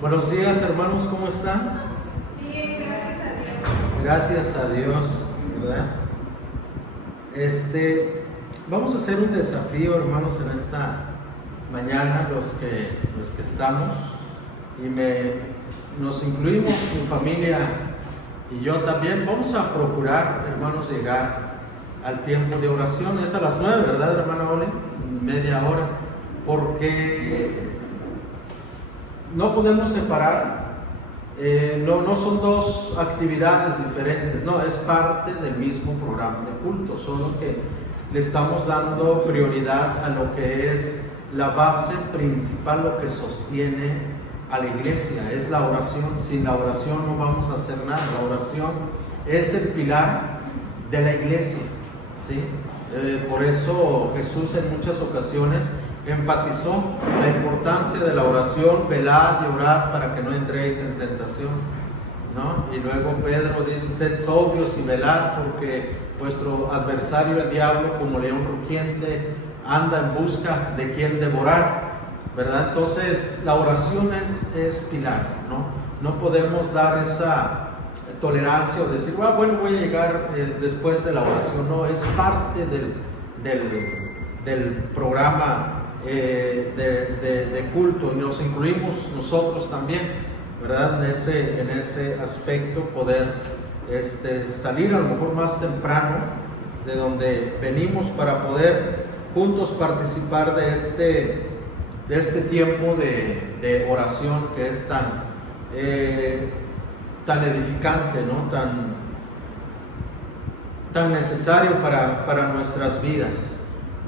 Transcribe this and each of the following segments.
Buenos días, hermanos, ¿cómo están? Bien, gracias a Dios. Gracias a Dios, ¿verdad? Vamos a hacer un desafío, hermanos, en esta mañana, los que estamos, y nos incluimos, mi familia y yo también. Vamos a procurar, hermanos, llegar al tiempo de oración. Es a las 9, ¿verdad, hermana Ole? Media hora, porque no podemos separar, no son dos actividades diferentes, no, es parte del mismo programa de culto, solo que le estamos dando prioridad a lo que es la base principal, lo que sostiene a la iglesia, es la oración. Sin la oración no vamos a hacer nada. La oración es el pilar de la iglesia, ¿sí? Por eso Jesús en muchas ocasiones enfatizó la importancia de la oración: velad y orad para que no entréis en tentación, ¿no? Y luego Pedro dice: sed sobrios y velad, porque vuestro adversario el diablo, como león rugiente, anda en busca de quien devorar, ¿verdad? Entonces la oración es pilar, ¿no? No podemos dar esa tolerancia o decir, bueno, voy a llegar después de la oración. No, es parte del programa de culto, y nos incluimos nosotros también, ¿verdad? En ese aspecto, poder salir a lo mejor más temprano de donde venimos para poder juntos participar de este tiempo de oración que es tan edificante, ¿no? tan necesario para nuestras vidas.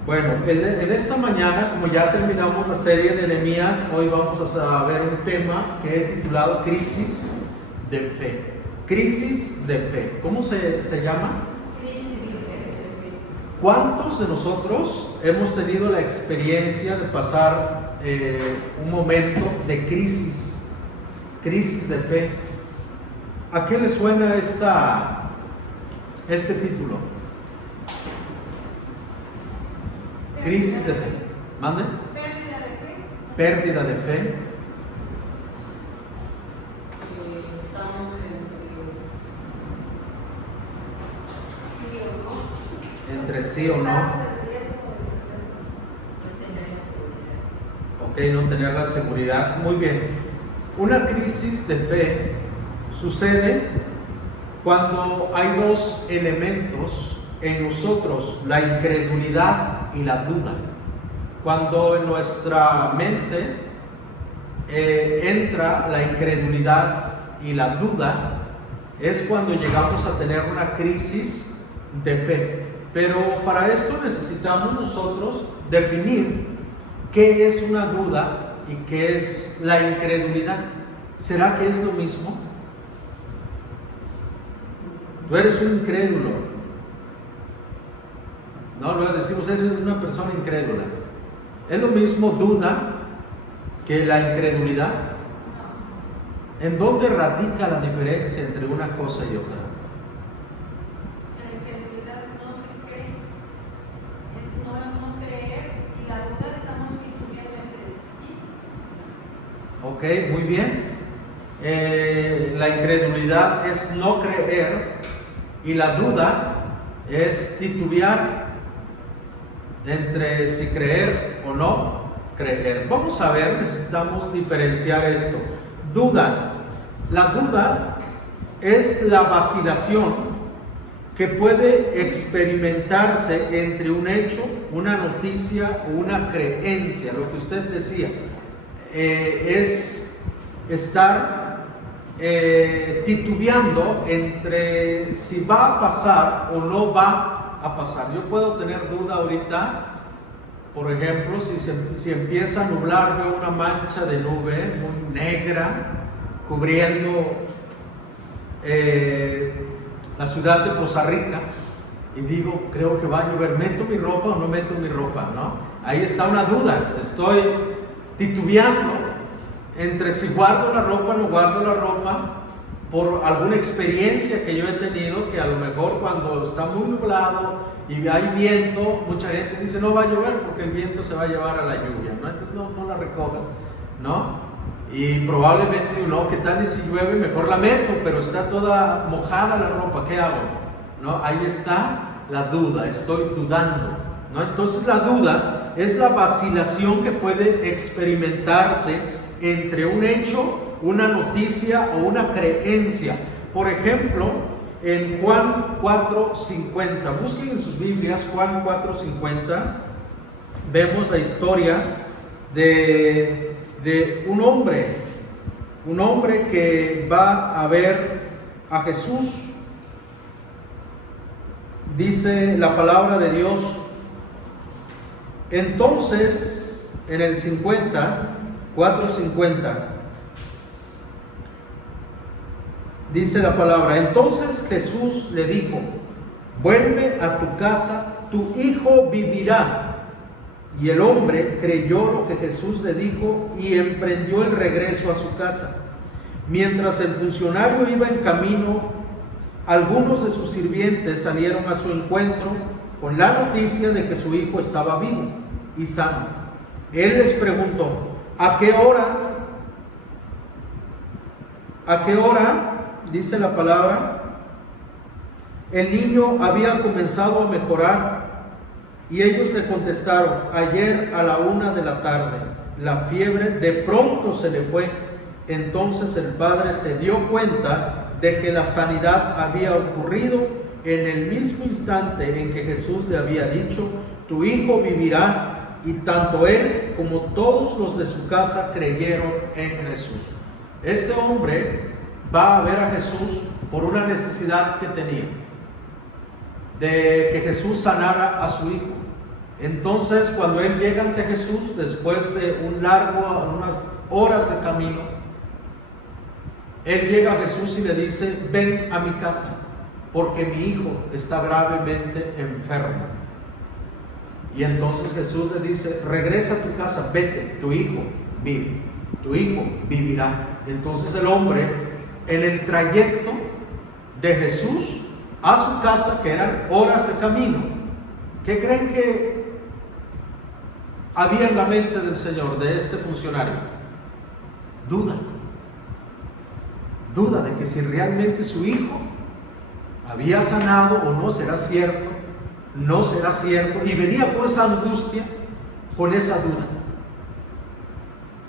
Bueno, en esta mañana, como ya terminamos la serie de Nehemías, hoy vamos a ver un tema que he titulado Crisis de Fe. Crisis de Fe. ¿Cómo se llama? Crisis de fe. ¿Cuántos de nosotros hemos tenido la experiencia de pasar un momento de crisis de fe? ¿A qué le suena este título? Crisis de fe. ¿Mande? Pérdida de fe. Pérdida de fe. Estamos Entre sí o no. Estamos en riesgo de no tener la seguridad. Ok, no tener la seguridad. Muy bien. Una crisis de fe sucede cuando hay dos elementos en nosotros: la incredulidad y la duda. Cuando en nuestra mente entra la incredulidad y la duda, es cuando llegamos a tener una crisis de fe. Pero para esto necesitamos nosotros definir qué es una duda y qué es la incredulidad. ¿Será que es lo mismo? Tú eres un incrédulo. No, luego decimos, eres una persona incrédula. ¿Es lo mismo duda que la incredulidad? ¿En dónde radica la diferencia entre una cosa y otra? La incredulidad no se cree, es no creer, y la duda estamos titubeando entre sí. Ok, muy bien. La incredulidad es no creer y la duda es titubear entre si creer o no creer. Vamos a ver, necesitamos diferenciar esto. Duda. La duda es la vacilación que puede experimentarse entre un hecho, una noticia o una creencia. Lo que usted decía es estar titubeando entre si va a pasar o no va a pasar. Yo puedo tener duda ahorita, por ejemplo, si empieza a nublar, veo una mancha de nube muy negra cubriendo la ciudad de Poza Rica, y digo, creo que va a llover, ¿meto mi ropa o no meto mi ropa? ¿No? Ahí está una duda, estoy titubeando entre si guardo la ropa o no guardo la ropa, por alguna experiencia que yo he tenido, que a lo mejor cuando está muy nublado y hay viento, mucha gente dice no va a llover porque el viento se va a llevar a la lluvia, ¿no? Entonces no la recojas, ¿no? Y probablemente no, ¿qué tal y si llueve? Mejor la meto, pero está toda mojada la ropa, ¿qué hago? ¿No? Ahí está la duda, estoy dudando, ¿no? Entonces la duda es la vacilación que puede experimentarse entre un hecho, una noticia o una creencia. Por ejemplo, en Juan 4:50, busquen en sus Biblias Juan 4:50, vemos la historia de un hombre que va a ver a Jesús. Dice la palabra de Dios, entonces en el 4:50 dice la palabra, entonces Jesús le dijo, vuelve a tu casa, tu hijo vivirá. Y el hombre creyó lo que Jesús le dijo y emprendió el regreso a su casa. Mientras el funcionario iba en camino, algunos de sus sirvientes salieron a su encuentro con la noticia de que su hijo estaba vivo y sano. Él les preguntó, ¿a qué hora? Dice la palabra, el niño había comenzado a mejorar. Y ellos le contestaron, ayer a la 1 de la tarde, la fiebre de pronto se le fue. Entonces el padre se dio cuenta de que la sanidad había ocurrido en el mismo instante en que Jesús le había dicho, tu hijo vivirá. Y tanto él como todos los de su casa creyeron en Jesús. Este hombre va a ver a Jesús por una necesidad que tenía, de que Jesús sanara a su hijo. Entonces, cuando él llega ante Jesús, después de unas horas de camino, él llega a Jesús y le dice, ven a mi casa, porque mi hijo está gravemente enfermo. Y entonces Jesús le dice, regresa a tu casa, vete, tu hijo vive, tu hijo vivirá. Entonces el hombre, en el trayecto de Jesús a su casa, que eran horas de camino, ¿qué creen que había en la mente del Señor, de este funcionario? Duda de que si realmente su hijo había sanado o no será cierto, y venía con esa angustia, con esa duda.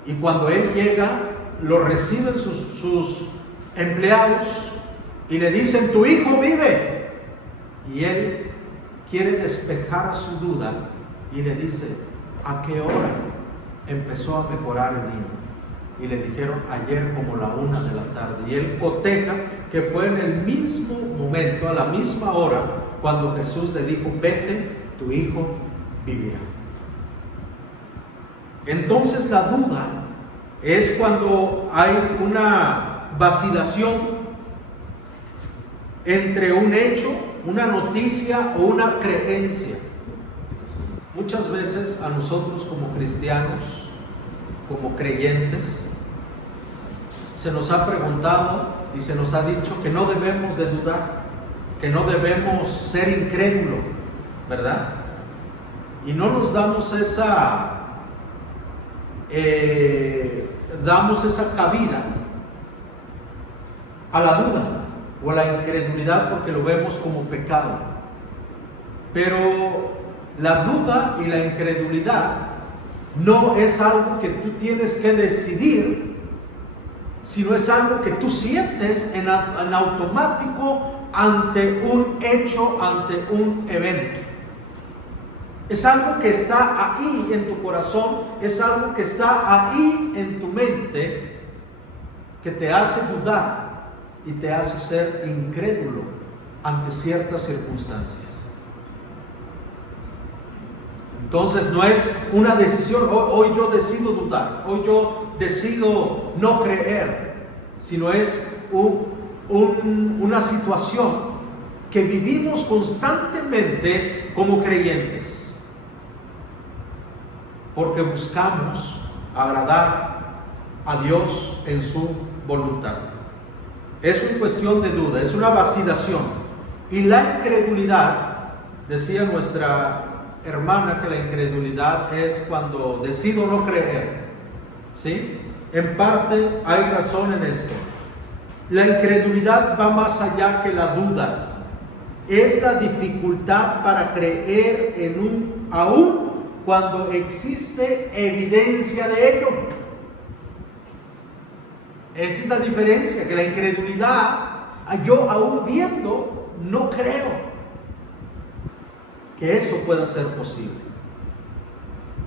Y cuando él llega, lo reciben sus empleados y le dicen, tu hijo vive. Y él quiere despejar su duda y le dice, ¿a qué hora empezó a mejorar el niño? Y le dijeron, ayer como la 1 de la tarde. Y él coteja que fue en el mismo momento, a la misma hora, cuando Jesús le dijo, vete, tu hijo vivirá. Entonces la duda es cuando hay una vacilación entre un hecho, una noticia o una creencia. Muchas veces a nosotros como cristianos, como creyentes, se nos ha preguntado y se nos ha dicho que no debemos de dudar, que no debemos ser incrédulos, ¿verdad? Y no nos damos esa cabida a la duda o a la incredulidad, porque lo vemos como pecado. Pero la duda y la incredulidad no es algo que tú tienes que decidir, sino es algo que tú sientes en automático ante un hecho, ante un evento. Es algo que está ahí en tu corazón, es algo que está ahí en tu mente, que te hace dudar y te hace ser incrédulo ante ciertas circunstancias. Entonces no es una decisión, hoy yo decido dudar, hoy yo decido no creer, sino es una situación que vivimos constantemente como creyentes, porque buscamos agradar a Dios en su voluntad. Es una cuestión de duda, es una vacilación. Y la incredulidad, decía nuestra hermana, que la incredulidad es cuando decido no creer, ¿sí? En parte hay razón en esto. La incredulidad va más allá que la duda. Es la dificultad para creer en aún cuando existe evidencia de ello. Esa es la diferencia, que la incredulidad, yo aún viendo, no creo que eso pueda ser posible.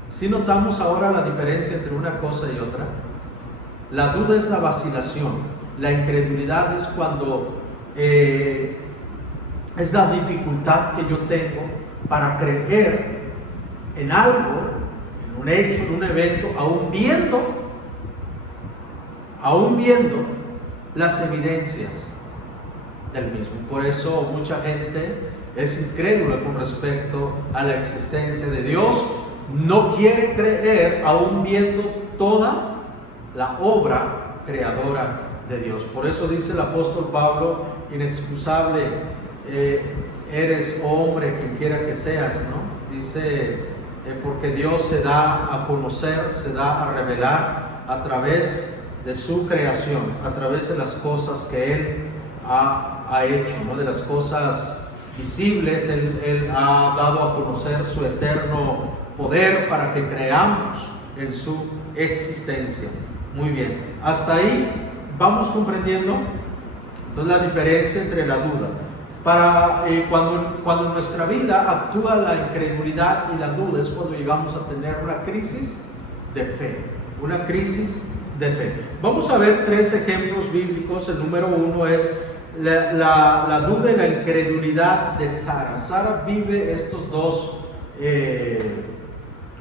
Si notamos ahora la diferencia entre una cosa y otra, la duda es la vacilación, la incredulidad es cuando es la dificultad que yo tengo para creer en algo, en un hecho, en un evento, aún viendo las evidencias del mismo. Por eso mucha gente es incrédula con respecto a la existencia de Dios, no quiere creer aún viendo toda la obra creadora de Dios. Por eso dice el apóstol Pablo, inexcusable eres, oh hombre, quien quiera que seas, ¿no? Dice, porque Dios se da a conocer, se da a revelar a través de su creación, a través de las cosas que Él ha hecho, ¿no? De las cosas visibles, Él ha dado a conocer su eterno poder para que creamos en su existencia. Muy bien, hasta ahí vamos comprendiendo entonces la diferencia entre la duda. Cuando en nuestra vida actúa la incredulidad y la duda es cuando llegamos a tener una crisis de fe, una crisis de fe. Vamos a ver 3 ejemplos bíblicos. El número 1 es la duda y la incredulidad de Sara. Sara vive estos dos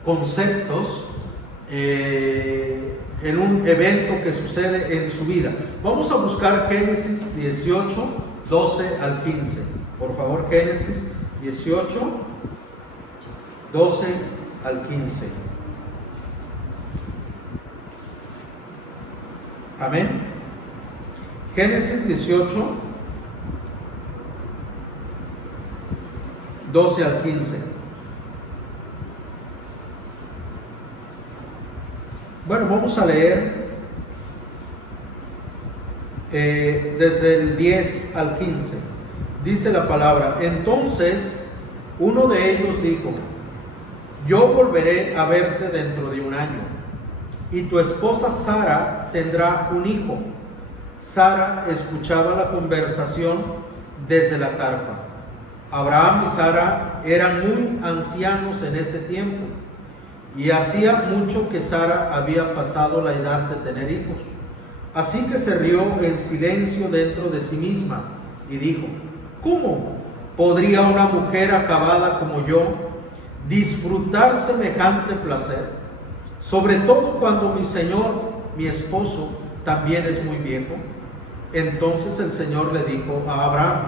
conceptos en un evento que sucede en su vida. Vamos a buscar Génesis 18, 12 al 15. Por favor, Génesis 18, 12 al 15. Amén. Génesis 18, 12 al 15. Bueno, vamos a leer desde el 10 al 15. Dice la palabra: entonces uno de ellos dijo: yo volveré a verte dentro de un año, y tu esposa Sara tendrá un hijo. Sara escuchaba la conversación desde la carpa. Abraham y Sara eran muy ancianos en ese tiempo, y hacía mucho que Sara había pasado la edad de tener hijos. Así que se rió en silencio dentro de sí misma y dijo: ¿cómo podría una mujer acabada como yo disfrutar semejante placer? Sobre todo cuando mi señor, mi esposo, también es muy viejo. Entonces el Señor le dijo a Abraham: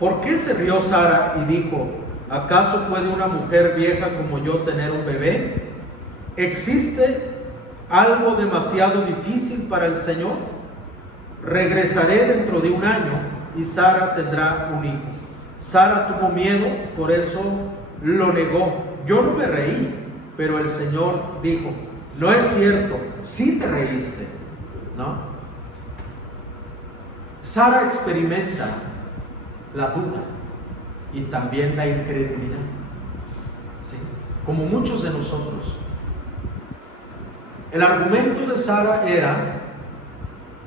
¿por qué se rió Sara y dijo: ¿acaso puede una mujer vieja como yo tener un bebé? ¿Existe algo demasiado difícil para el Señor? Regresaré dentro de un año y Sara tendrá un hijo. Sara tuvo miedo, por eso lo negó. Yo no me reí, pero el Señor dijo: no es cierto, sí te reíste, ¿no? Sara experimenta la duda y también la incredulidad, ¿sí? Como muchos de nosotros. El argumento de Sara era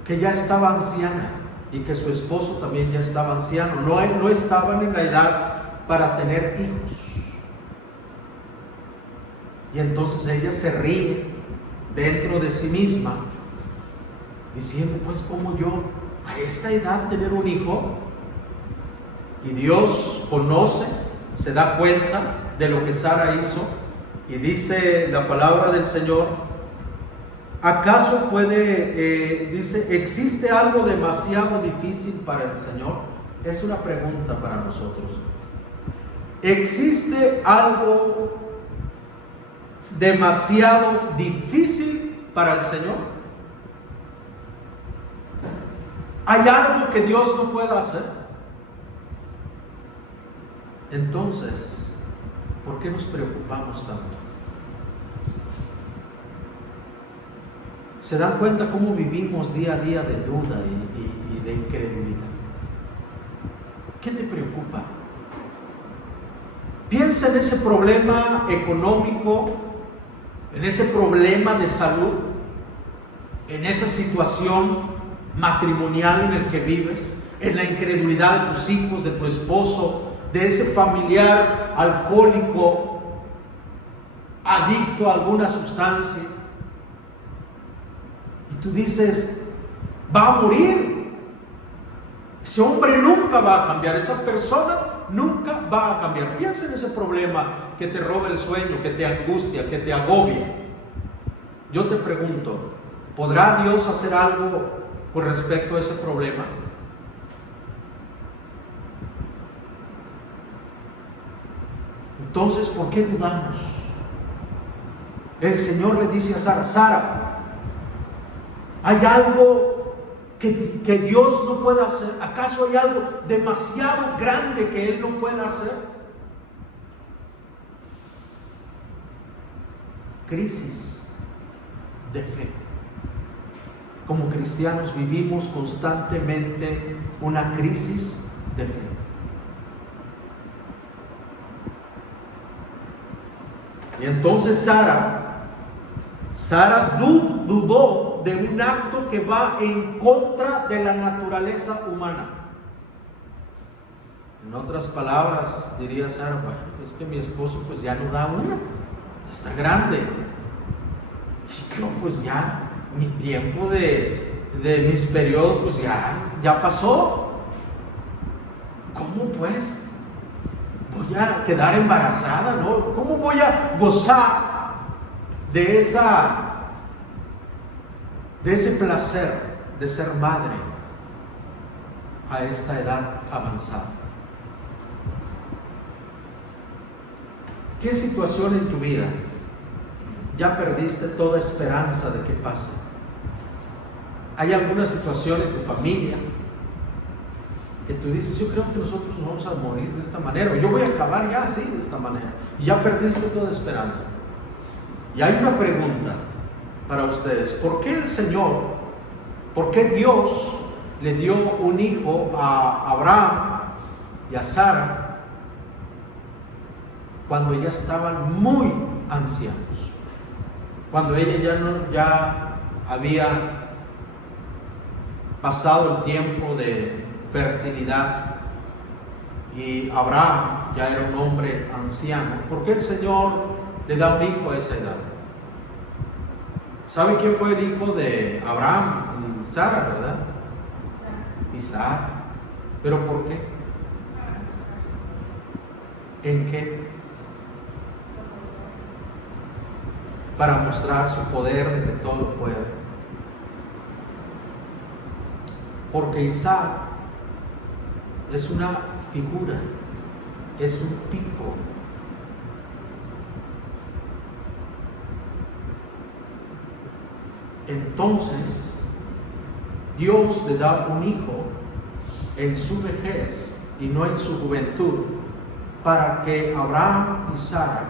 que ya estaba anciana y que su esposo también ya estaba anciano. No estaban en la edad para tener hijos. Y entonces ella se ríe dentro de sí misma, diciendo: pues como yo a esta edad tener un hijo. Y Dios conoce, se da cuenta de lo que Sara hizo, y dice la palabra del Señor: ¿acaso dice, existe algo demasiado difícil para el Señor? Es una pregunta para nosotros. ¿Existe algo demasiado difícil para el Señor? ¿Hay algo que Dios no pueda hacer? Entonces, ¿por qué nos preocupamos tanto? ¿Se dan cuenta cómo vivimos día a día de duda y de incredulidad? ¿Qué te preocupa? Piensa en ese problema económico, en ese problema de salud, en esa situación matrimonial en el que vives, en la incredulidad de tus hijos, de tu esposo, de ese familiar alcohólico, adicto a alguna sustancia. Y tú dices, va a morir. Ese hombre nunca va a cambiar, esa persona nunca va a cambiar. Piensa en ese problema que te roba el sueño, que te angustia, que te agobia. Yo te pregunto, ¿podrá Dios hacer algo con respecto a ese problema? Entonces, ¿por qué dudamos? El Señor le dice a Sara, Sara, ¿hay algo que Dios no pueda hacer? ¿Acaso hay algo demasiado grande que Él no pueda hacer? Crisis de fe. Como cristianos vivimos constantemente una crisis de fe. Y entonces Sara dudó de un acto que va en contra de la naturaleza humana. En otras palabras, diría Sara, bueno, es que mi esposo pues ya no da una, está grande. Y yo pues ya, mi tiempo de mis periodos pues ya pasó. ¿Cómo pues voy a quedar embarazada, no? ¿Cómo voy a gozar de ese placer de ser madre a esta edad avanzada? ¿Qué situación en tu vida ya perdiste toda esperanza de que pase? ¿Hay alguna situación en tu familia que tú dices, yo creo que nosotros nos vamos a morir de esta manera, o yo voy a acabar ya así, de esta manera, y ya perdiste toda esperanza? Y hay una pregunta para ustedes: ¿por qué el Señor, por qué Dios le dio un hijo a Abraham y a Sara cuando ya estaban muy ancianos? Cuando ella ya había pasado el tiempo de fertilidad y Abraham ya era un hombre anciano. ¿Por qué el Señor le da un hijo a esa edad? ¿Sabe quién fue el hijo de Abraham y Sara, verdad? Isaac. ¿Pero por qué? ¿En qué? Para mostrar su poder de que todo lo puede. Porque Isaac es una figura, es un tipo. Entonces, Dios le da un hijo en su vejez y no en su juventud, para que Abraham y Sara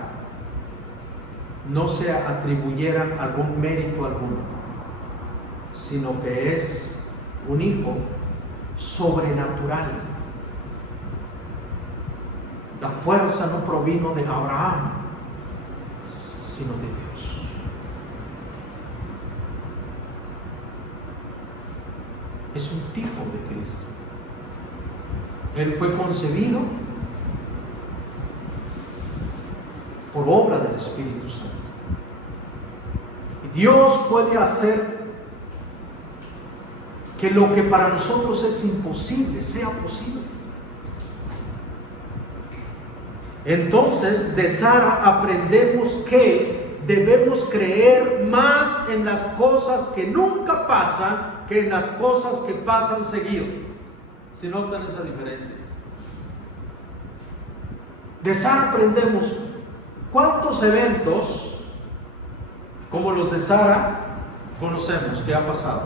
no se atribuyeran algún mérito alguno, sino que es un hijo sobrenatural. La fuerza no provino de Abraham, sino de Dios. Es un tipo de Cristo. Él fue concebido por obra del Espíritu Santo. Y Dios puede hacer que lo que para nosotros es imposible sea posible. Entonces, de Sara aprendemos que debemos creer más en las cosas que nunca pasan que en las cosas que pasan seguido. ¿Se notan esa diferencia? De Sara aprendemos cuántos eventos como los de Sara conocemos que ha pasado.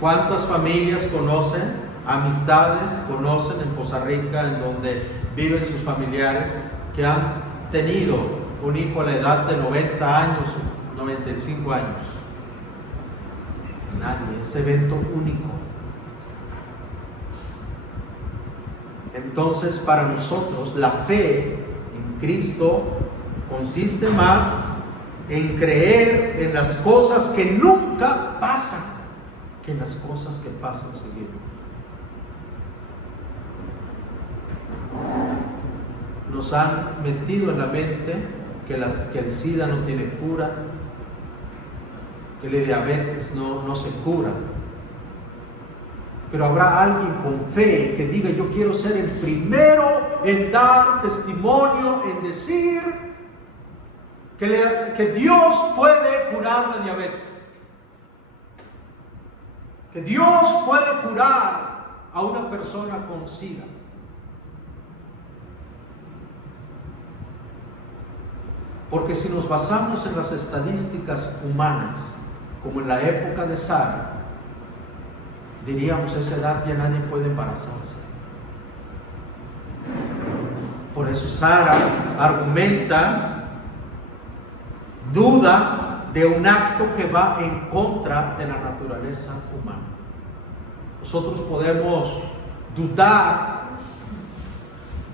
¿Cuántas familias conocen, amistades conocen en Poza Rica, en donde viven sus familiares, que han tenido un hijo a la edad de 90 años, 95 años? Nadie, es evento único. Entonces, para nosotros, la fe en Cristo consiste más en creer en las cosas que nunca pasan que en las cosas que pasan seguido. Nos han metido en la mente que el SIDA no tiene cura, que la diabetes no se cura. Pero habrá alguien con fe que diga: yo quiero ser el primero en dar testimonio, en decir que Dios puede curar la diabetes, que Dios puede curar a una persona con SIDA. Porque si nos basamos en las estadísticas humanas, como en la época de Sara, diríamos: a esa edad ya nadie puede embarazarse. Por eso Sara argumenta, duda de un acto que va en contra de la naturaleza humana. Nosotros podemos dudar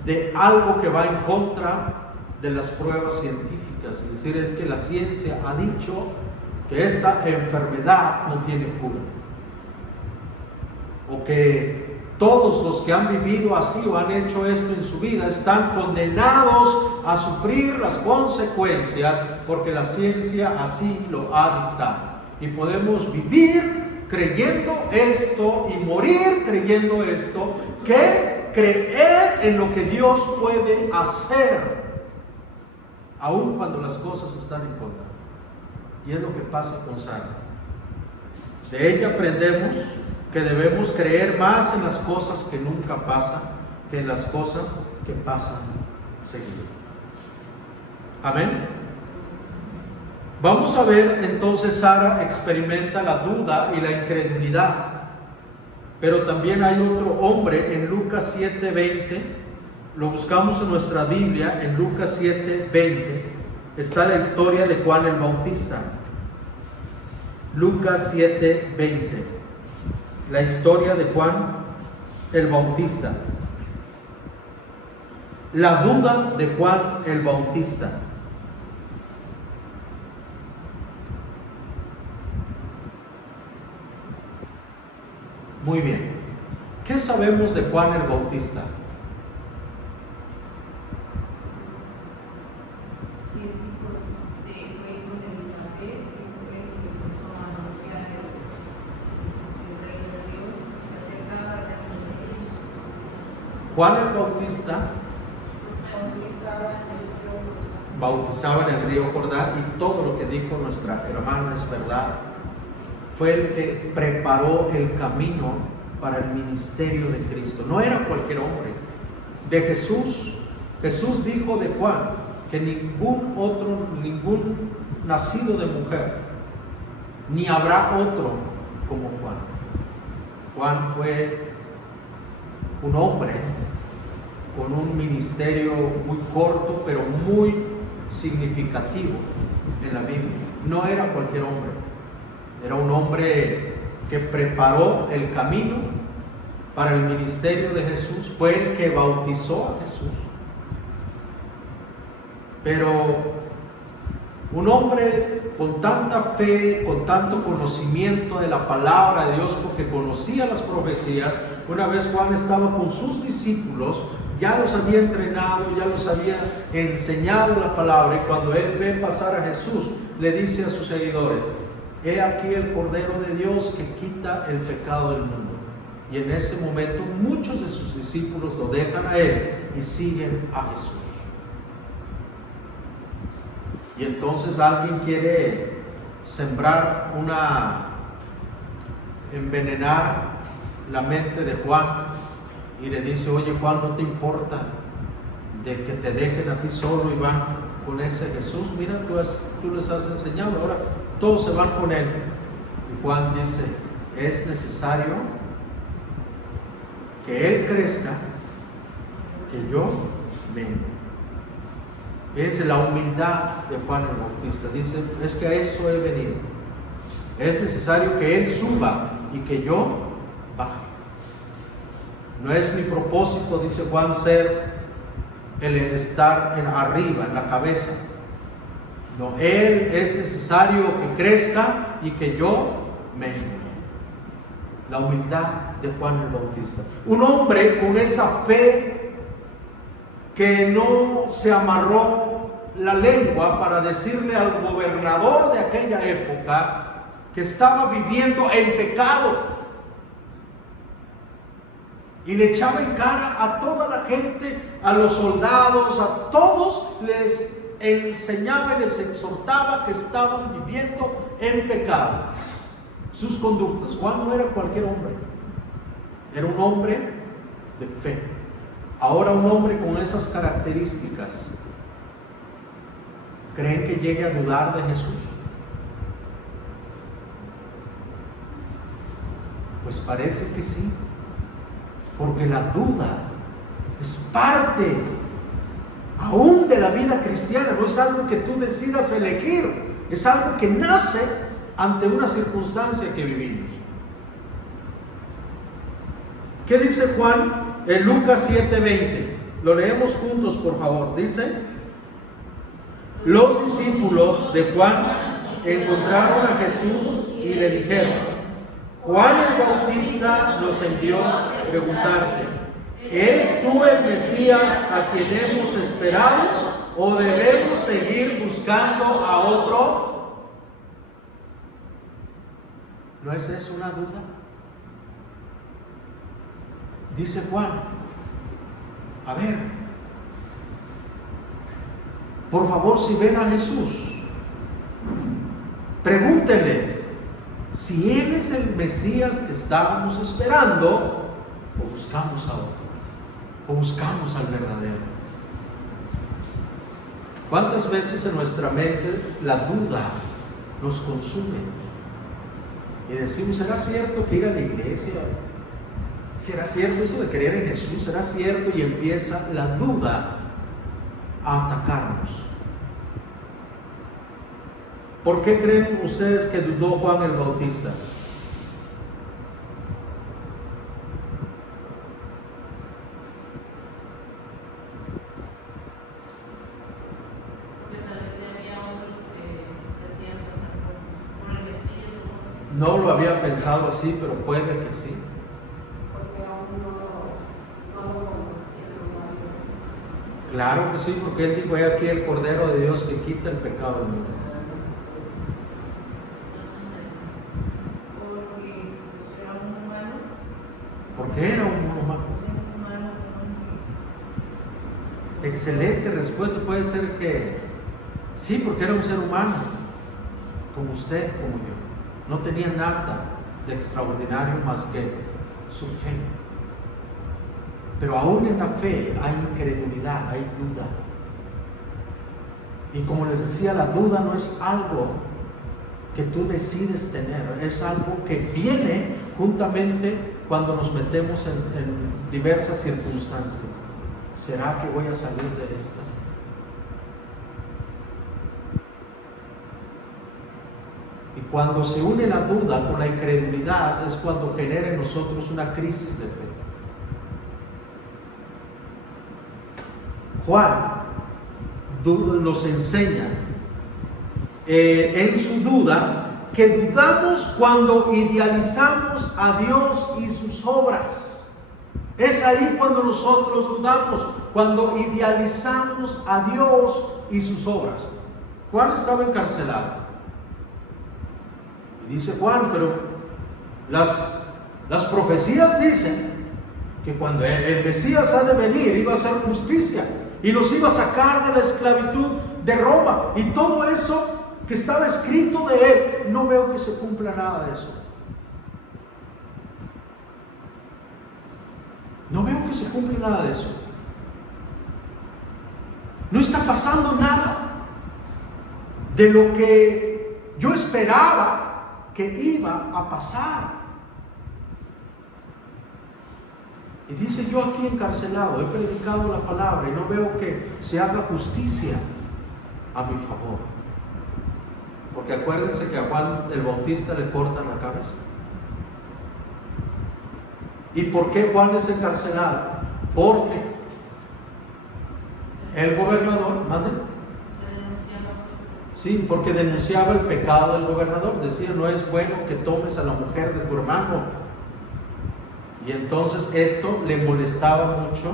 de algo que va en contra de las pruebas científicas, es decir, es que la ciencia ha dicho que esta enfermedad no tiene cura, o que todos los que han vivido así o han hecho esto en su vida están condenados a sufrir las consecuencias porque la ciencia así lo ha dictado. Y podemos vivir creyendo esto y morir creyendo esto, que creer en lo que Dios puede hacer aun cuando las cosas están en contra. Y es lo que pasa con Sara. De ella aprendemos que debemos creer más en las cosas que nunca pasan que en las cosas que pasan seguido. Amén. Vamos a ver entonces, Sara experimenta la duda y la incredulidad, pero también hay otro hombre en Lucas 7:20. Lo buscamos en nuestra Biblia, en Lucas 7:20 está la historia de Juan el Bautista. Lucas 7:20, la historia de Juan el Bautista. La duda de Juan el Bautista. Muy bien. ¿Qué sabemos de Juan el Bautista? Juan el Bautista bautizaba en el río Jordán, y todo lo que dijo nuestra hermana es verdad. Fue el que preparó el camino para el ministerio de Cristo. No era cualquier hombre. De Jesús, Jesús dijo de Juan que ningún nacido de mujer, ni habrá otro como Juan. Juan fue un hombre con un ministerio muy corto, pero muy significativo en la Biblia. No era cualquier hombre, era un hombre que preparó el camino para el ministerio de Jesús, fue el que bautizó a Jesús. Pero un hombre con tanta fe, con tanto conocimiento de la palabra de Dios, porque conocía las profecías. Una vez Juan estaba con sus discípulos, ya los había entrenado, ya los había enseñado la palabra, y cuando él ve pasar a Jesús, le dice a sus seguidores: he aquí el Cordero de Dios que quita el pecado del mundo. Y en ese momento muchos de sus discípulos lo dejan a él y siguen a Jesús. Y entonces alguien quiere sembrar envenenar la mente de Juan, y le dice: oye Juan, ¿no te importa de que te dejen a ti solo y van con ese Jesús? Mira, tú les has enseñado, ahora todos se van con él. Y Juan dice: es necesario que él crezca, que yo venga. Fíjense la humildad de Juan el Bautista. Dice, es que a eso he venido. Es necesario que Él suba y que yo baje. No es mi propósito, dice Juan, ser el estar arriba, en la cabeza. No, Él es necesario que crezca y que yo mengue. La humildad de Juan el Bautista. Un hombre con esa fe que no se amarró la lengua para decirle al gobernador de aquella época que estaba viviendo en pecado. Y le echaba en cara a toda la gente, a los soldados, a todos les enseñaba y les exhortaba que estaban viviendo en pecado. Sus conductas. Juan no era cualquier hombre, era un hombre de fe. Ahora un hombre con esas características, ¿creen que llegue a dudar de Jesús? Pues parece que sí, porque la duda es parte aún de la vida cristiana. No es algo que tú decidas elegir, es algo que nace ante una circunstancia que vivimos. ¿Qué dice Juan en Lucas 7:20? Lo leemos juntos, por favor. Dice: los discípulos de Juan encontraron a Jesús y le dijeron: Juan el Bautista nos envió a preguntarte, ¿eres tú el Mesías a quien hemos esperado o debemos seguir buscando a otro? ¿No es eso una duda? Dice Juan, a ver, por favor, si ven a Jesús, pregúntenle si Él es el Mesías que estábamos esperando o buscamos a otro, o buscamos al verdadero. ¿Cuántas veces en nuestra mente la duda nos consume? Y decimos, ¿será cierto que ir a la iglesia? ¿Será cierto eso de creer en Jesús? ¿Será cierto? Y empieza la duda a atacarnos. ¿Por qué creen ustedes que dudó Juan el Bautista? No lo había pensado así, pero puede que sí. Porque aún no lo conocieron. Claro que sí, porque Él dijo: he aquí el Cordero de Dios que quita el pecado del mundo. Porque era un humano. Excelente respuesta. Puede ser que sí, porque era un ser humano, como usted, como yo. No tenía nada de extraordinario más que su fe. Pero aún en la fe hay incredulidad, hay duda. Y como les decía, la duda no es algo que tú decides tener, es algo que viene juntamente cuando nos metemos en diversas circunstancias. ¿Será que voy a salir de esta? Y cuando se une la duda con la incredulidad es cuando genera en nosotros una crisis de fe. Juan nos enseña en su duda que dudamos cuando idealizamos a Dios y sus obras. Es ahí cuando nosotros dudamos, cuando idealizamos a Dios y sus obras. Juan estaba encarcelado. Y dice Juan, pero las profecías dicen que cuando el Mesías ha de venir iba a hacer justicia y nos iba a sacar de la esclavitud de Roma, y todo eso que estaba escrito de Él, no veo que se cumpla nada de eso. No veo que se cumpla nada de eso. No está pasando nada de lo que yo esperaba que iba a pasar. Y dice: yo aquí encarcelado, he predicado la palabra y no veo que se haga justicia a mi favor. Porque acuérdense que a Juan el Bautista le cortan la cabeza. ¿Y por qué Juan es encarcelado? Porque el gobernador, ¿mande? Sí, porque denunciaba el pecado del gobernador. Decía, no es bueno que tomes a la mujer de tu hermano. Y entonces esto le molestaba mucho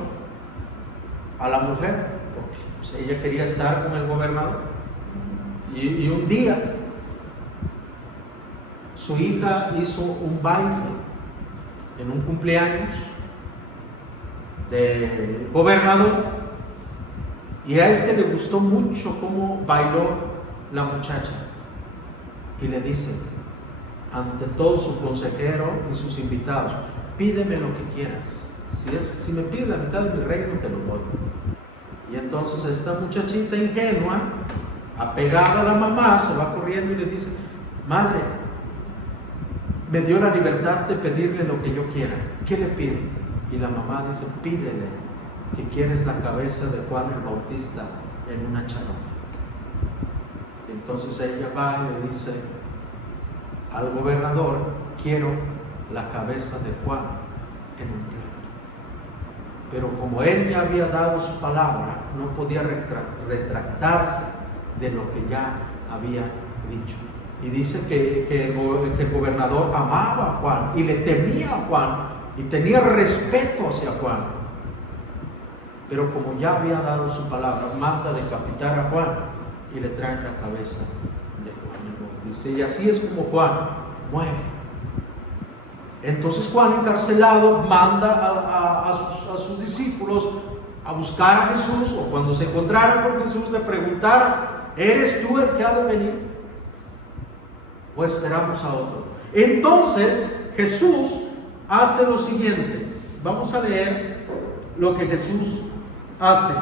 a la mujer, porque pues, ella quería estar con el gobernador. Y un día su hija hizo un baile en un cumpleaños del gobernador, y a este le gustó mucho cómo bailó la muchacha, y le dice ante todo su consejero y sus invitados: pídeme lo que quieras, si me pides la mitad de mi reino te lo doy. Y entonces esta muchachita ingenua, apegada a la mamá, se va corriendo y le dice: madre, me dio la libertad de pedirle lo que yo quiera, ¿qué le pide? Y la mamá dice: pídele que quieres la cabeza de Juan el Bautista en una charola. Entonces ella va y le dice al gobernador: quiero la cabeza de Juan en un plato. Pero como él ya había dado su palabra, no podía retractarse de lo que ya había dicho. Y dice que el gobernador amaba a Juan y le temía a Juan y tenía respeto hacia Juan. Pero como ya había dado su palabra, manda decapitar a Juan y le traen la cabeza de Juan el Bautista. Y así es como Juan muere. Entonces Juan, encarcelado, manda a sus discípulos a buscar a Jesús, o cuando se encontraran con Jesús le preguntaron: ¿eres tú el que ha de venir? ¿O esperamos a otro? Entonces Jesús hace lo siguiente. Vamos a leer lo que Jesús hace.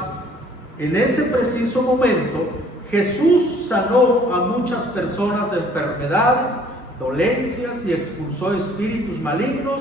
En ese preciso momento, Jesús sanó a muchas personas de enfermedades, dolencias, y expulsó espíritus malignos,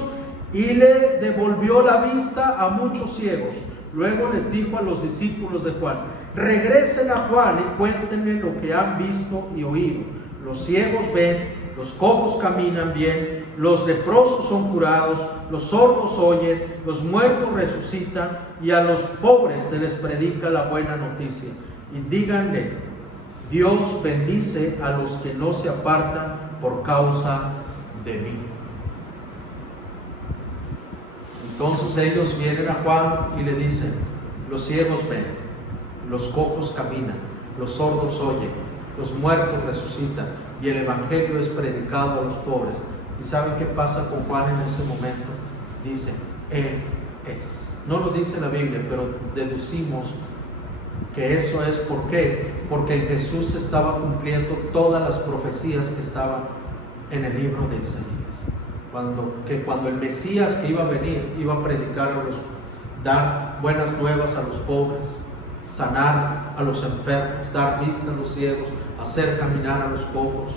y le devolvió la vista a muchos ciegos. Luego les dijo a los discípulos de Juan: regresen a Juan y cuéntenle lo que han visto y oído. Los ciegos ven, los cojos caminan bien, los leprosos son curados, los sordos oyen, los muertos resucitan, y a los pobres se les predica la buena noticia. Y díganle: Dios bendice a los que no se apartan por causa de mí. Entonces ellos vienen a Juan y le dicen: los ciegos ven, los cojos caminan, los sordos oyen, los muertos resucitan, y el evangelio es predicado a los pobres. ¿Y saben qué pasa con Juan en ese momento? Dice: Él es. No lo dice la Biblia, pero deducimos que eso es. ¿Por qué? Porque en Jesús se estaba cumpliendo todas las profecías que estaban en el libro de Isaías. Cuando el Mesías que iba a venir iba a predicar dar buenas nuevas a los pobres, sanar a los enfermos, dar vista a los ciegos, hacer caminar a los cojos.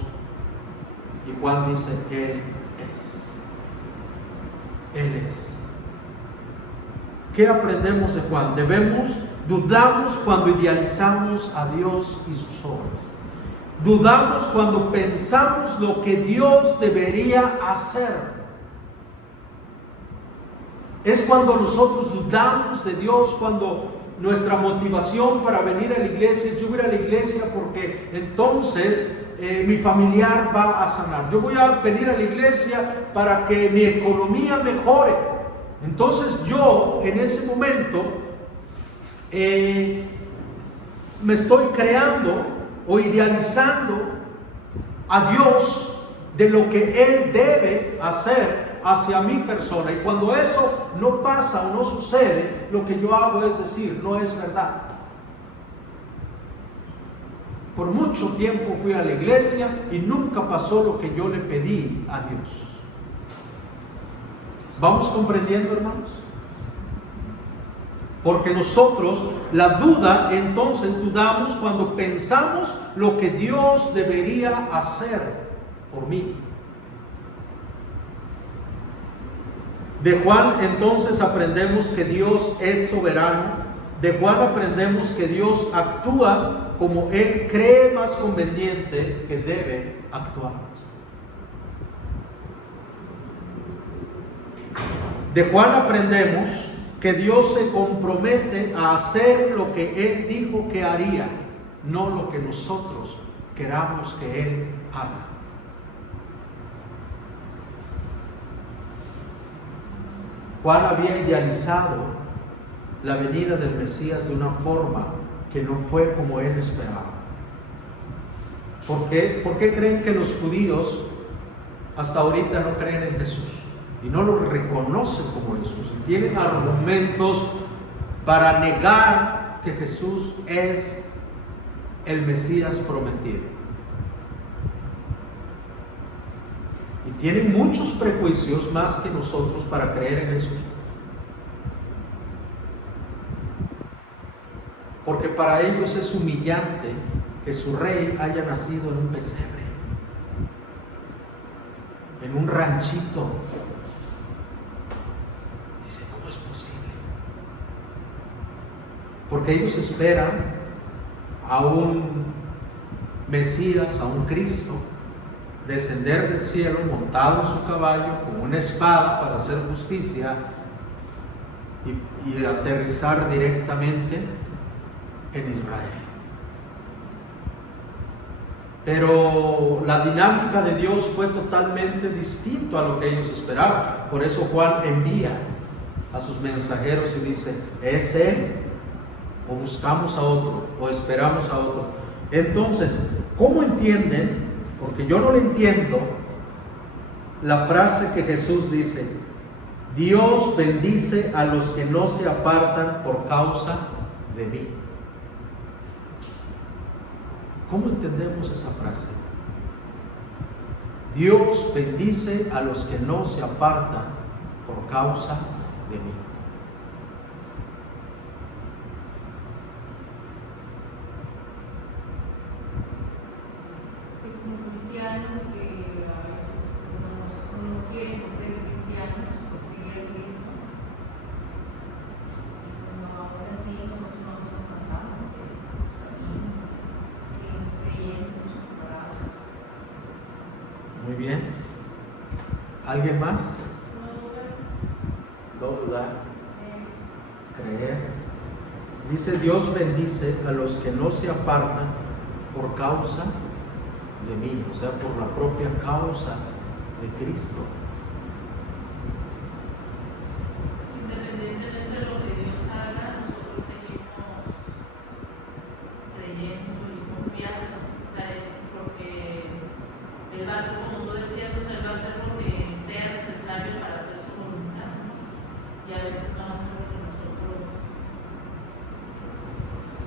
Y Juan dice: Él es. Él es. ¿Qué aprendemos de Juan? Dudamos cuando idealizamos a Dios y sus obras. Dudamos cuando pensamos lo que Dios debería hacer. Es cuando nosotros dudamos de Dios, cuando nuestra motivación para venir a la iglesia es: yo voy a la iglesia porque entonces mi familiar va a sanar. Yo voy a venir a la iglesia para que mi economía mejore. Entonces yo en ese momento me estoy creando o idealizando a Dios de lo que Él debe hacer hacia mi persona. Y cuando eso no pasa o no sucede, lo que yo hago es decir: no es verdad. Por mucho tiempo fui a la iglesia y nunca pasó lo que yo le pedí a Dios. ¿Vamos comprendiendo, hermanos? Porque nosotros, la duda, entonces dudamos cuando pensamos lo que Dios debería hacer por mí. De Juan entonces aprendemos que Dios es soberano. De Juan aprendemos que Dios actúa como Él cree más conveniente que debe actuar. De Juan aprendemos que Dios se compromete a hacer lo que Él dijo que haría, no lo que nosotros queramos que Él haga. Juan había idealizado la venida del Mesías de una forma que no fue como él esperaba. ¿Por qué? ¿Por qué creen que los judíos hasta ahorita no creen en Jesús? Y no lo reconocen como Jesús. Y tienen argumentos para negar que Jesús es el Mesías prometido. Y tienen muchos prejuicios más que nosotros para creer en Jesús. Porque para ellos es humillante que su rey haya nacido en un pesebre, en un ranchito. Dice, ¿cómo es posible? Porque ellos esperan a un Mesías, a un Cristo, descender del cielo montado en su caballo con una espada para hacer justicia y aterrizar directamente en Israel. Pero la dinámica de Dios fue totalmente distinta a lo que ellos esperaban. Por eso Juan envía a sus mensajeros y dice, ¿es Él? ¿O buscamos a otro? ¿O esperamos a otro? Entonces, ¿cómo entienden? Porque yo no le entiendo la frase que Jesús dice, Dios bendice a los que no se apartan por causa de mí. ¿Cómo entendemos esa frase? Dios bendice a los que no se apartan por causa de mí. Como cristianos que a veces no nos quieren por ser cristianos, por seguir a Cristo. Y bueno, ahora sí nos vamos apartando de nuestro camino. Muy bien. ¿Alguien más? No dudar. Creer. Dice, Dios bendice a los que no se apartan por causa de mí, o sea, por la propia causa de Cristo. Independientemente de lo que Dios haga, nosotros seguimos creyendo y confiando, o sea, porque Él va a hacer, como tú decías, o sea, Él va a hacer lo que sea necesario para hacer su voluntad, y a veces no va a hacer lo que nosotros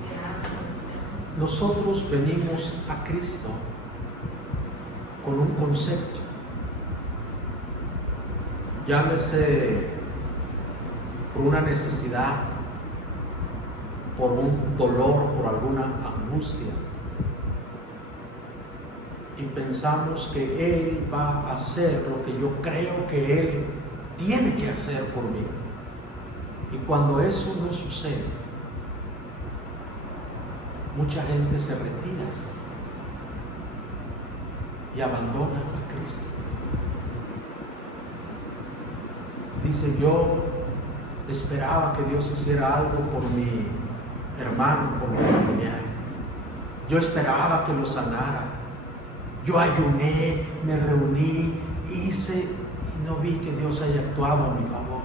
queramos o deseamos. Nosotros venimos a Cristo con un concepto, llámese por una necesidad, por un dolor, por alguna angustia, y pensamos que Él va a hacer lo que yo creo que Él tiene que hacer por mí. Y cuando eso no sucede, mucha gente se retira y abandona a Cristo. Dice, yo esperaba que Dios hiciera algo por mi hermano, por mi familiar. Yo esperaba que lo sanara. Yo ayuné, me reuní, hice y no vi que Dios haya actuado a mi favor.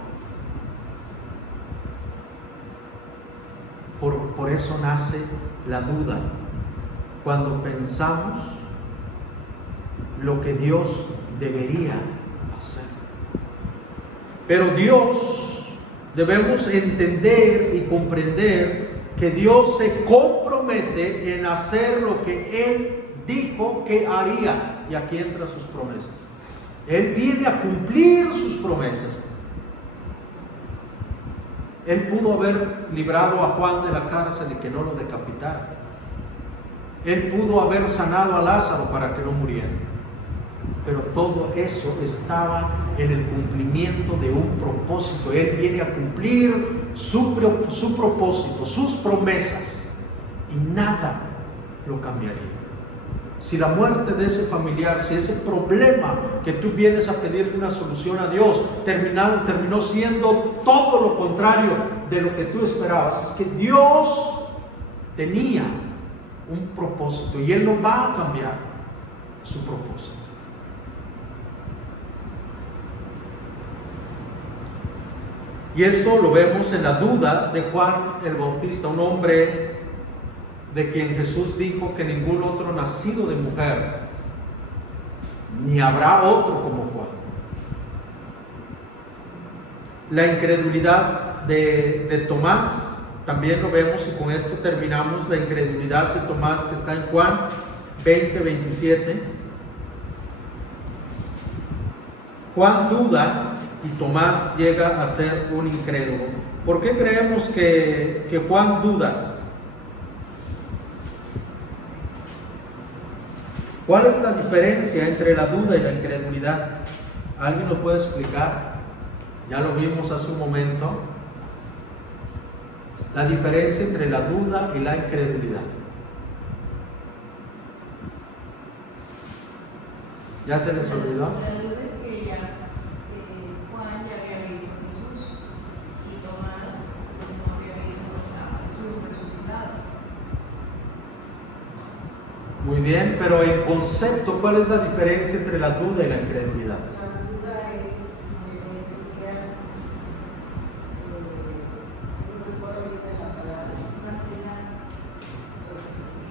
Por eso nace la duda cuando pensamos lo que Dios debería hacer. Pero Dios, debemos entender y comprender que Dios se compromete en hacer lo que Él dijo que haría. Y aquí entran sus promesas. Él viene a cumplir sus promesas. Él pudo haber librado a Juan de la cárcel y que no lo decapitara. Él pudo haber sanado a Lázaro para que no muriera. Pero todo eso estaba en el cumplimiento de un propósito. Él viene a cumplir su propósito, sus promesas. Y nada lo cambiaría. Si la muerte de ese familiar, si ese problema que tú vienes a pedir una solución a Dios terminó siendo todo lo contrario de lo que tú esperabas, es que Dios tenía un propósito y Él no va a cambiar su propósito. Y esto lo vemos en la duda de Juan el Bautista, un hombre de quien Jesús dijo que ningún otro nacido de mujer, ni habrá otro como Juan. La incredulidad de Tomás, también lo vemos, y con esto terminamos, la incredulidad de Tomás que está en Juan 20:27. Juan duda y Tomás llega a ser un incrédulo. ¿Por qué creemos que Juan duda? ¿Cuál es la diferencia entre la duda y la incredulidad? ¿Alguien lo puede explicar? Ya lo vimos hace un momento. La diferencia entre la duda y la incredulidad. ¿Ya se les olvidó? La duda es que Juan ya había visto a Jesús y Tomás no había visto a Jesús resucitado. Muy bien, pero en concepto, ¿cuál es la diferencia entre la duda y la incredulidad? La duda es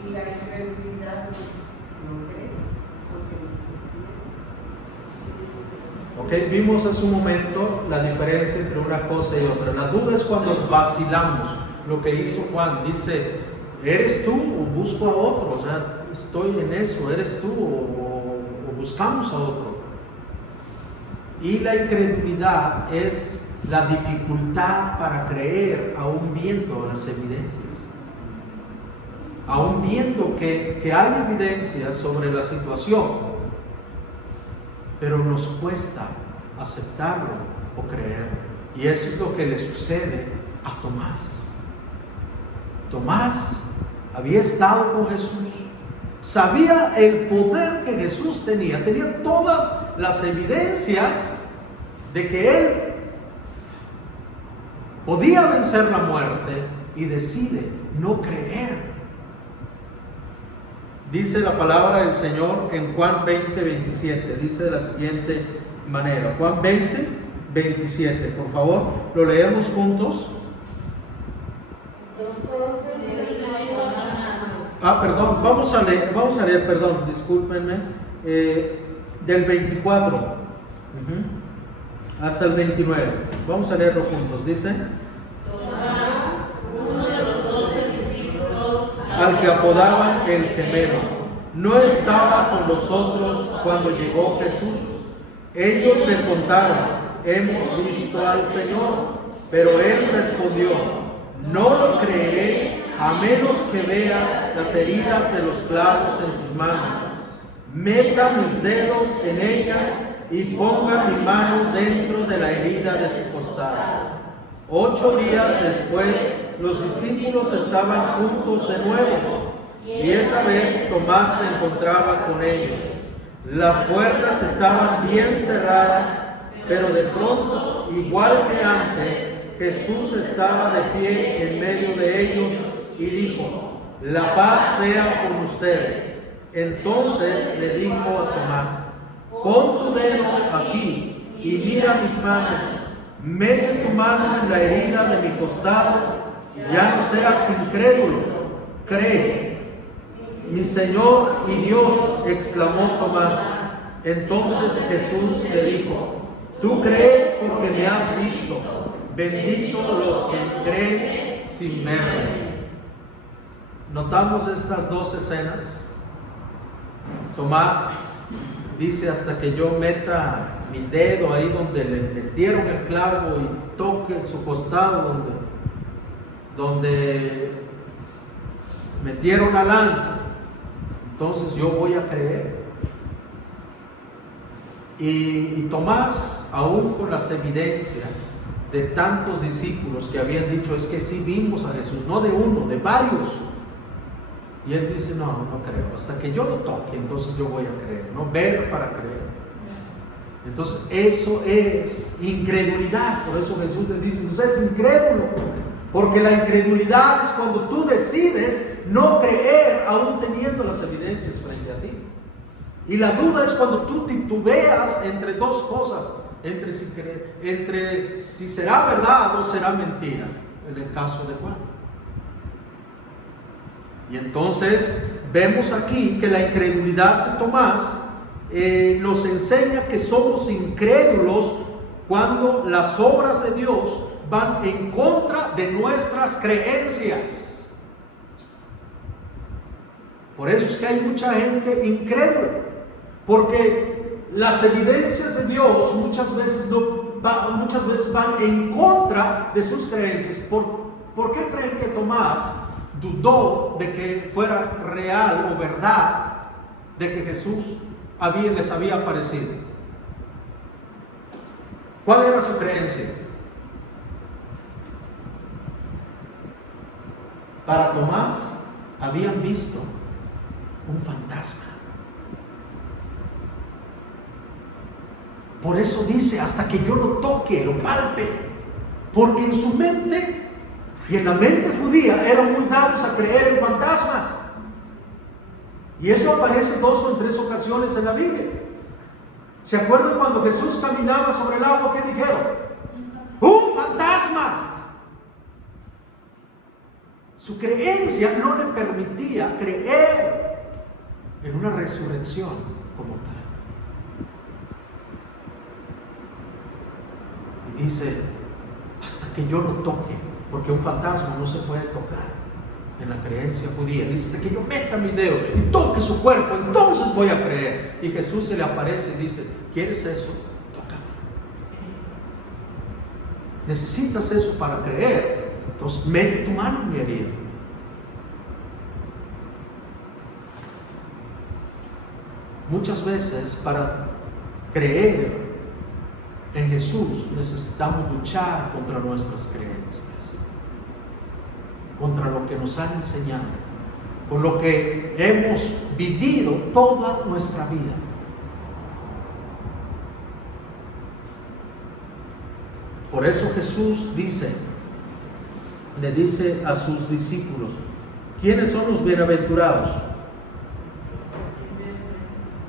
y la incredulidad no crees porque no estás bien. Ok, vimos hace un momento la diferencia entre una cosa y otra. La duda es cuando vacilamos. Lo que hizo Juan, dice, ¿eres tú o busco a otro? O sea, estoy en eso, ¿eres tú o buscamos a otro? Y la incredulidad es la dificultad para creer aún viendo las evidencias, aún viendo que hay evidencias sobre la situación, pero nos cuesta aceptarlo o creerlo. Y eso es lo que le sucede a Tomás. Tomás había estado con Jesús, sabía el poder que Jesús tenía todas las evidencias de que Él podía vencer la muerte y decide no creer. Dice la palabra del Señor en Juan 20:27, dice de la siguiente manera, Juan 20:27, por favor, lo leemos juntos. Perdón, vamos a leer, perdón, discúlpenme, del 24 hasta el 29. Vamos a leerlo juntos. Dice: Tomás, uno de los 12 discípulos, al que apodaban el gemelo, no estaba con los otros cuando llegó Jesús. Ellos le contaron: hemos visto al Señor. Pero él respondió: no lo creeré a menos que vea las heridas de los clavos en sus manos, meta mis dedos en ellas y ponga mi mano dentro de la herida de su costado. 8 días después, los discípulos estaban juntos de nuevo, y esa vez Tomás se encontraba con ellos. Las puertas estaban bien cerradas, pero de pronto, igual que antes, Jesús estaba de pie en medio de ellos y dijo: la paz sea con ustedes. Entonces le dijo a Tomás: pon tu dedo aquí y mira mis manos. Mete tu mano en la herida de mi costado. Ya no seas incrédulo, cree. Mi Señor y Dios, exclamó Tomás. Entonces Jesús le dijo: tú crees porque me has visto. Benditos los que creen sin verme. ¿Notamos estas dos escenas? Tomás dice: hasta que yo meta mi dedo ahí donde le metieron el clavo y toque su costado donde metieron la lanza, entonces yo voy a creer. Y Tomás, aún con las evidencias de tantos discípulos que habían dicho: es que sí vimos a Jesús, no de uno, de varios. Y él dice, no creo, hasta que yo lo toque, entonces yo voy a creer, no ver para creer. Entonces eso es incredulidad. Por eso Jesús le dice, usted es incrédulo, porque la incredulidad es cuando tú decides no creer aún teniendo las evidencias frente a ti. Y la duda es cuando tú titubeas entre dos cosas, entre si será verdad o será mentira, en el caso de Juan. Y entonces vemos aquí que la incredulidad de Tomás nos enseña que somos incrédulos cuando las obras de Dios van en contra de nuestras creencias. Por eso es que hay mucha gente incrédula, porque las evidencias de Dios muchas veces van en contra de sus creencias. ¿Por qué creen que Tomás dudó de que fuera real o verdad de que Jesús les había aparecido? ¿Cuál era su creencia? Para Tomás habían visto un fantasma. Por eso dice, hasta que yo lo toque, lo palpe, porque en su mente y en la mente judía eran muy dados a creer en fantasmas. Y eso aparece 2 o 3 ocasiones en la Biblia. ¿Se acuerdan cuando Jesús caminaba sobre el agua? ¿Qué dijeron? ¡Un fantasma! Su creencia no le permitía creer en una resurrección como tal. Y dice, hasta que yo lo toque, porque un fantasma no se puede tocar en la creencia judía. Dice, hasta que yo meta mi dedo y toque su cuerpo, entonces voy a creer. Y Jesús se le aparece y dice, ¿quieres eso? Tócame. ¿Necesitas eso para creer? Entonces mete tu mano en mi herida. Muchas veces para creer en Jesús necesitamos luchar contra nuestras creencias, contra lo que nos han enseñado, con lo que hemos vivido toda nuestra vida. Por eso Jesús le dice a sus discípulos, ¿quiénes son los bienaventurados?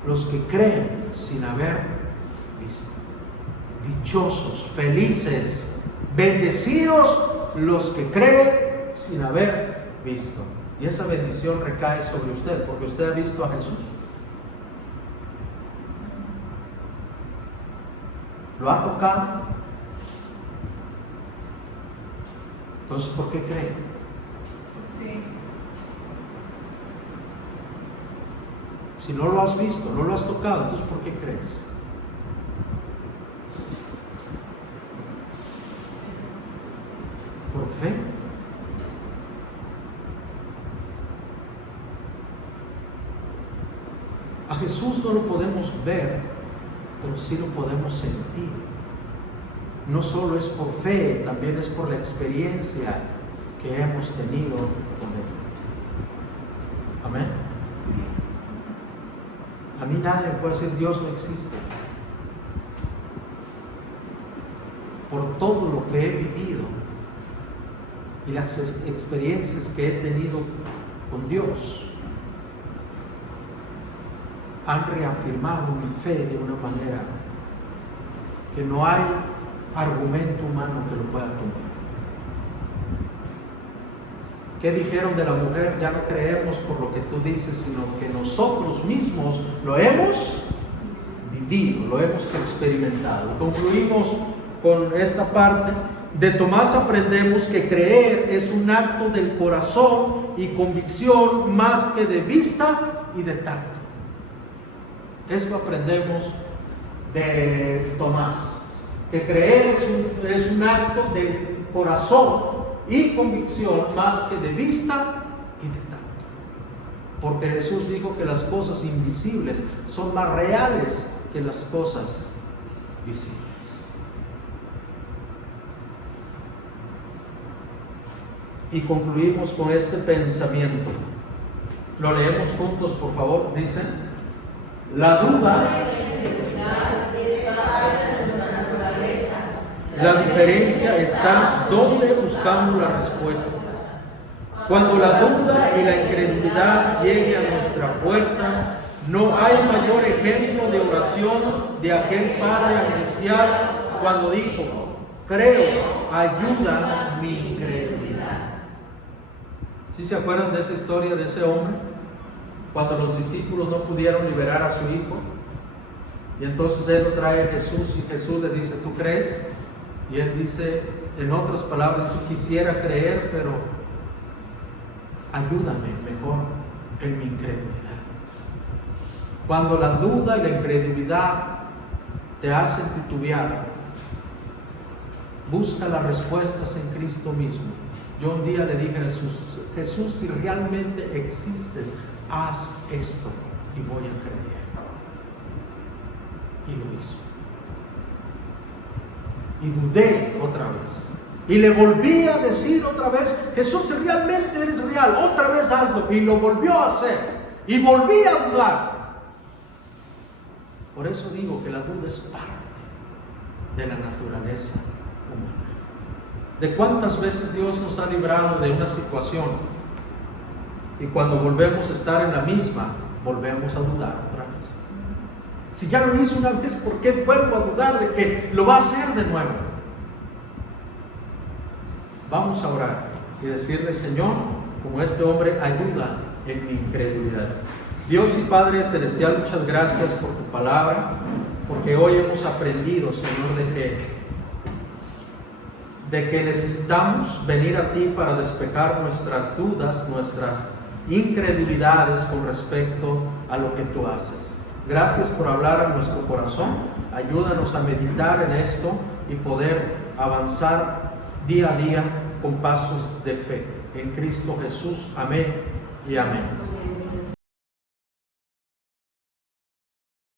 Los que creen sin haber visto. Dichosos, felices, bendecidos los que creen sin haber visto. Y esa bendición recae sobre usted, porque usted ha visto a Jesús. ¿Lo ha tocado? Entonces, ¿por qué cree? Si no lo has visto, no lo has tocado, entonces ¿por qué crees? Por fe. A Jesús no lo podemos ver, pero sí lo podemos sentir. No solo es por fe, también es por la experiencia que hemos tenido con Él. Amén. A mí nadie puede decir Dios no existe. Por todo lo que he vivido y las experiencias que he tenido con Dios, han reafirmado mi fe de una manera que no hay argumento humano que lo pueda tumbar. ¿Qué dijeron de la mujer? Ya no creemos por lo que tú dices, sino que nosotros mismos lo hemos vivido, lo hemos experimentado. Concluimos con esta parte. De Tomás aprendemos que creer es un acto del corazón y convicción más que de vista y de tacto. Esto aprendemos de Tomás, que creer es un acto del corazón y convicción más que de vista y de tacto. Porque Jesús dijo que las cosas invisibles son más reales que las cosas visibles. Y concluimos con este pensamiento. Lo leemos juntos, por favor. Dice: la duda, la diferencia está donde buscamos la respuesta. Cuando la duda y la incredulidad lleguen a nuestra puerta, no hay mayor ejemplo de oración de aquel padre angustiado cuando dijo: creo, ayuda mi incredulidad. ¿Sí se acuerdan de esa historia de ese hombre? Cuando los discípulos no pudieron liberar a su hijo, y entonces él lo trae a Jesús, y Jesús le dice: ¿tú crees? Y él dice, en otras palabras, quisiera creer, pero ayúdame mejor en mi incredulidad. Cuando la duda y la incredulidad te hacen titubear, busca las respuestas en Cristo mismo. Yo un día le dije a Jesús: Jesús, si realmente existes, haz esto y voy a creer. Y lo hizo. Y dudé otra vez. Y le volví a decir otra vez: Jesús, si realmente eres real, otra vez hazlo. Y lo volvió a hacer. Y volví a dudar. Por eso digo que la duda es parte de la naturaleza humana. ¿De cuántas veces Dios nos ha librado de una situación? Y cuando volvemos a estar en la misma, volvemos a dudar otra vez. Si ya lo hizo una vez, ¿por qué vuelvo a dudar de que lo va a hacer de nuevo? Vamos a orar y decirle: Señor, como este hombre, ayuda en mi incredulidad. Dios y Padre Celestial, muchas gracias por tu palabra, porque hoy hemos aprendido, Señor, de que necesitamos venir a ti para despejar nuestras dudas, nuestras incredulidades con respecto a lo que tú haces. Gracias por hablar a nuestro corazón. Ayúdanos a meditar en esto y poder avanzar día a día con pasos de fe. En Cristo Jesús. Amén y amén.